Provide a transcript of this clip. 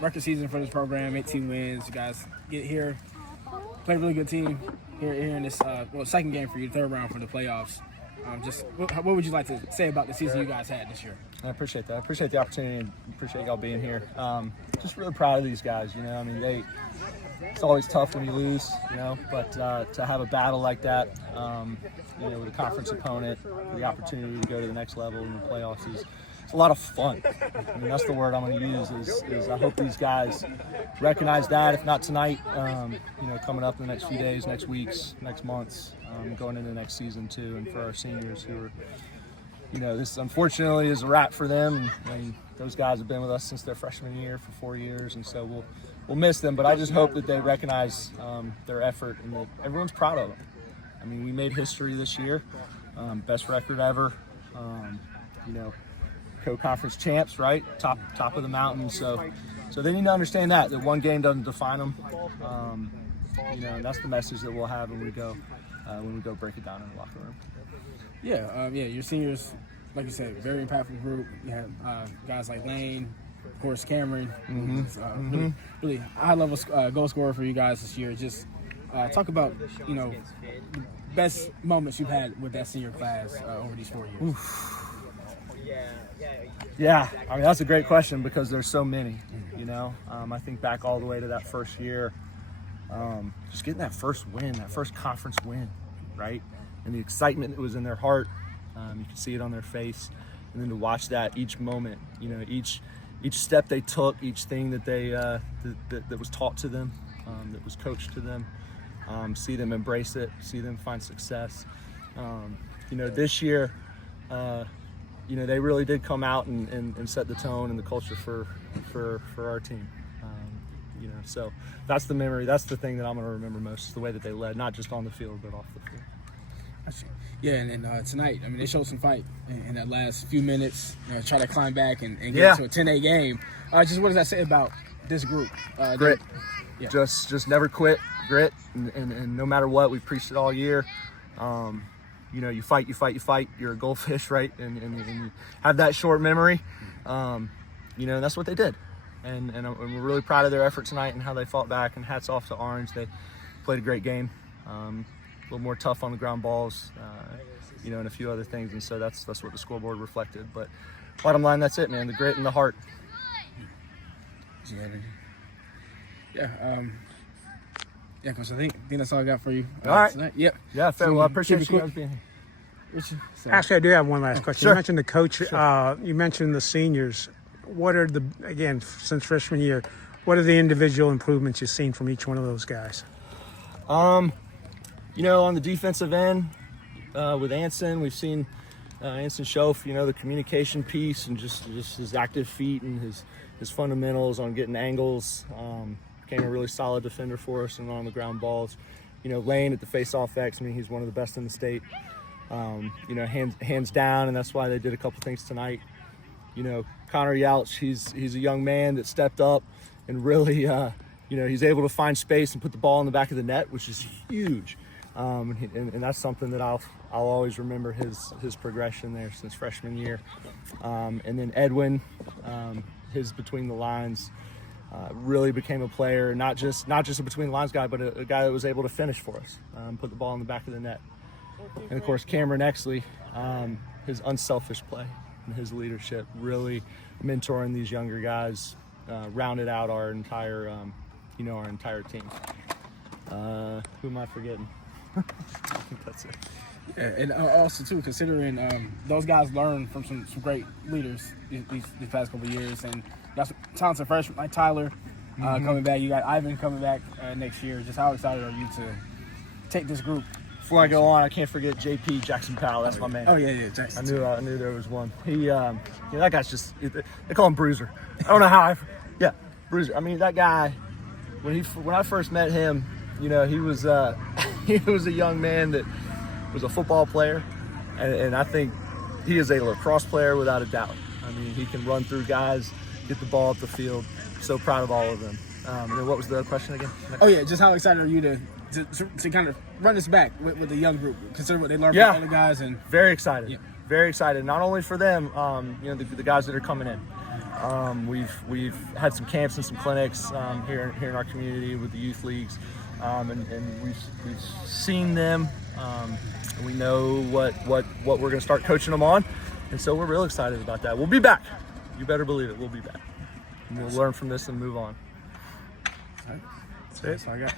record season for this program, 18 wins. You guys get here, play a really good team here in this second game for you, third round for the playoffs. Just what would you like to say about the season you guys had this year? I appreciate that. I appreciate the opportunity and appreciate y'all being here. Just really proud of these guys. You know, I mean, it's always tough when you lose, you know, but to have a battle like that, you know, with a conference opponent, the opportunity to go to the next level in the playoffs it's a lot of fun. I mean, that's the word I'm going to use is I hope these guys recognize that, if not tonight, you know, coming up in the next few days, next weeks, next months, going into the next season too. And for our seniors who are, you know, this unfortunately is a wrap for them. And those guys have been with us since their freshman year for 4 years. And so we'll miss them, but I just hope that they recognize their effort and that everyone's proud of them. I mean, we made history this year, best record ever, you know, co-conference champs, right? Top of the mountain. So they need to understand that one game doesn't define them. You know, and that's the message that we'll have when we go break it down in the locker room. Yeah, your seniors, like you said, very impactful group. You have guys like Lane, of course, Cameron, really high-level goal scorer for you guys this year. Just talk about, you know, the best moments you've had with that senior class over these 4 years. Yeah, I mean, that's a great question because there's so many, you know. I think back all the way to that first year, just getting that first win, that first conference win, right? And the excitement that was in their heart, you could see it on their face. And then to watch that each moment, you know, each step they took, each thing that they that was taught to them, that was coached to them, see them embrace it, see them find success. You know, this year, you know, they really did come out and set the tone and the culture for our team. You know, so that's the memory. That's the thing that I'm going to remember most, is the way that they led, not just on the field, but off the field. Yeah, and tonight, I mean, they showed some fight in that last few minutes, try to climb back and get into a 10-8 game. Just what does that say about this group? Grit. Just never quit. Grit, and no matter what, we've preached it all year. You know, you fight. You're a goldfish, right? And you have that short memory. You know, and that's what they did. And we're really proud of their effort tonight and how they fought back. And hats off to Orange. They played a great game. A little more tough on the ground balls, you know, and a few other things. And so that's what the scoreboard reflected. But bottom line, that's it, man. The grit and the heart. Yeah, Coach, I think that's all I got for you. All right. Tonight. Yep. Yeah, fair. Well, I appreciate you guys being here. Richie, Actually, I do have one last question. Sure. You mentioned the coach. Sure. You mentioned the seniors. What are again, since freshman year, what are the individual improvements you've seen from each one of those guys? You know, on the defensive end, with Anson, we've seen Anson show, you know, the communication piece and just his active feet and his fundamentals on getting angles. Became a really solid defender for us and on the ground balls. You know, Lane at the face-off X, I mean, he's one of the best in the state. You know, hands down, and that's why they did a couple things tonight. You know, Connor Yalch, he's a young man that stepped up and really, you know, he's able to find space and put the ball in the back of the net, which is huge. And that's something that I'll always remember his progression there since freshman year. And then Edwin, his between the lines, really became a player, not just a between the lines guy, but a guy that was able to finish for us, put the ball in the back of the net. And of course, Cameron Exley, his unselfish play and his leadership, really mentoring these younger guys, rounded out our entire, you know, our entire team. Who am I forgetting? I think that's it. Yeah, and also too, considering those guys learned from some great leaders these past couple of years, and got some talented freshmen like Tyler coming back. You got Ivan coming back next year. Just how excited are you to take this group? Before I go on, I can't forget JP Jackson Powell. That's my man. Oh yeah, Jackson. I knew there was one. He, you know, that guy's just, they call him Bruiser. I don't know how Bruiser. I mean, that guy, when I first met him, you know, he was a young man that was a football player, and I think he is a lacrosse player without a doubt. I mean, he can run through guys, get the ball up the field. So proud of all of them. And then what was the question again? Oh yeah, just how excited are you to kind of run this back with the young group, considering what they learned from other guys? And very excited, very excited. Not only for them, you know, the guys that are coming in. We've had some camps and some clinics here in our community with the youth leagues, and we've seen them. And we know what we're going to start coaching them on, and so we're real excited about that. We'll be back. You better believe it. We'll be back. And we'll learn from this and move on. That's all I got.